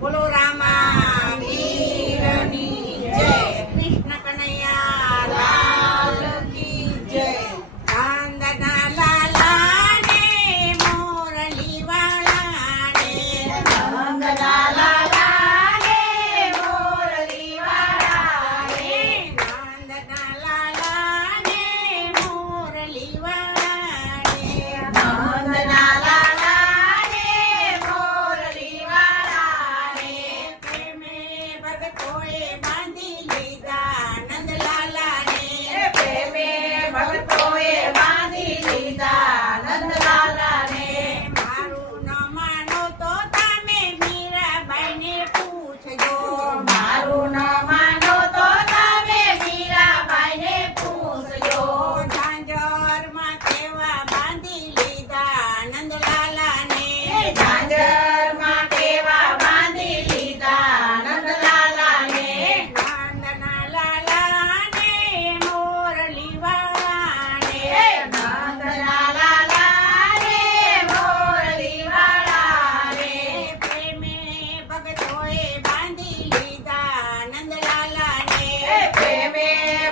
બોલો રામા વીરની જય, કૃષ્ણ કનૈયા લાલ કી જય. કાંદના લાલા ને મોરલી વાળા ને, કાંદના લાલા ને મોરલી વાળા ને, કાંદના લાલા ને મોરલી વાળા ને, કાંદના લાલા ને મોરલી વાળા ને. પ્રેમે ભગતોએ બાંધી લીધા નંદલાલા ને, પ્રેમે ભગતોએ બાંધી લીધા નંદલાલા ને. મારું ન માનો તો તમે મીરાબાઈને પૂછજો, મારું ન માનો તો તમે મીરાબાઈને પૂછજો. ઝાંઝરમાં કેવા બાંધી લીધા નંદલાલા ને, ઝાંઝરમાં કેવા બાંધી લીધા નંદલાલા ને. નંદના લાલા ને મોરલી વાળા ને, નંદના લાલા ને મોરલી વાળા ને. પ્રેમે ભગતોએ બાંધી લીધા નંદલાલા ને, પ્રેમે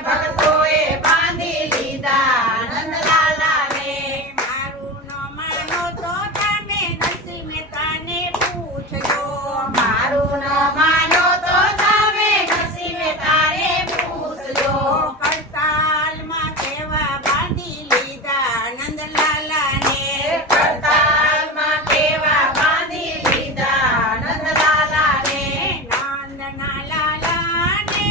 ભગતોએ બાંધી લીધા નંદલાલા ને. મારું ન માનો તો તમે નરસિંહ મહેતાને પૂછજો, મારું ન માનો તો તમે નરસિંહ મહેતાને પૂછજો. કરતાલમાં કેવા બાંધી લીધા નંદલાલા ને, કરતાલમાં કેવા બાંધી લીધા નંદલાલા ને. નંદના લાલા ને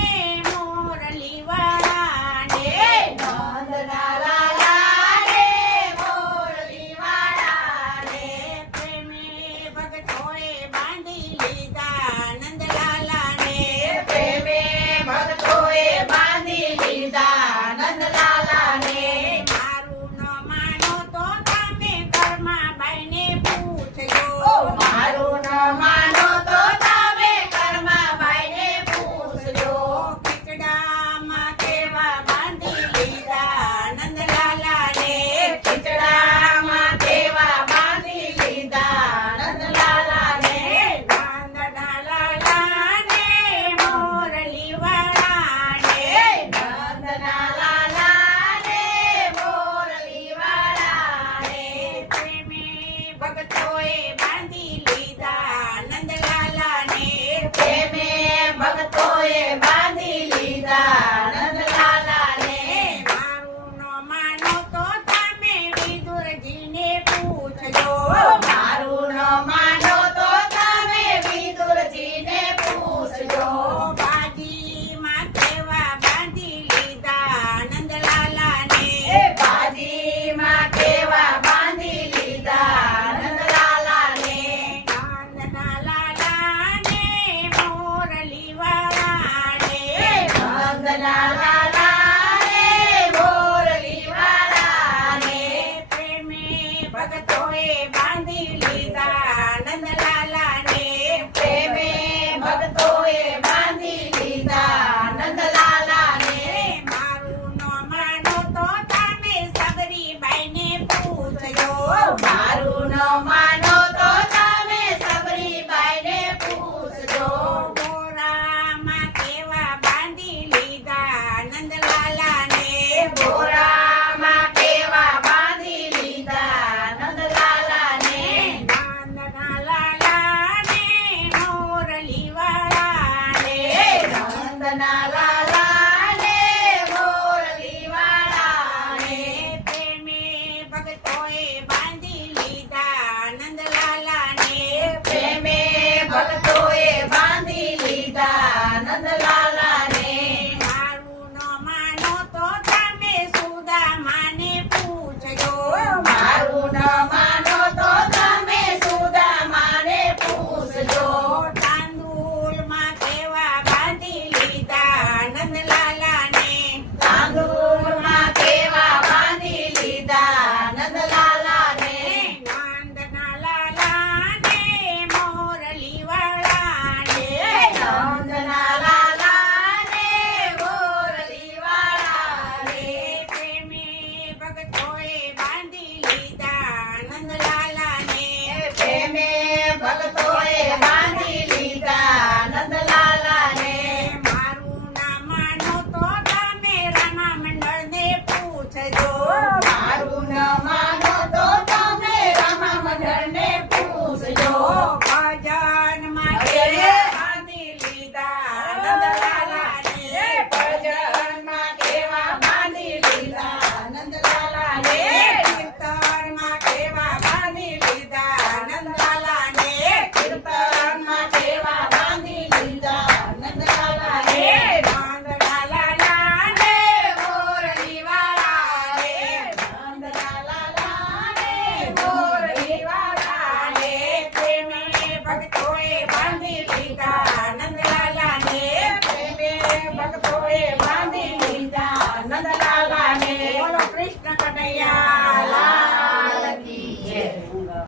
મોરલી વાળા ને, નંદના લાલા ને મોરલી વાળા ને. પ્રેમે ભગતોએ બાંધી લીધા નંદલાલા ને, પ્રેમે ભગતોએ બાંધી લીધા નંદલાલા ને. મારું ન માનો તો તમે ઘરમાં બાઈને પૂછજો, મારું ન માનો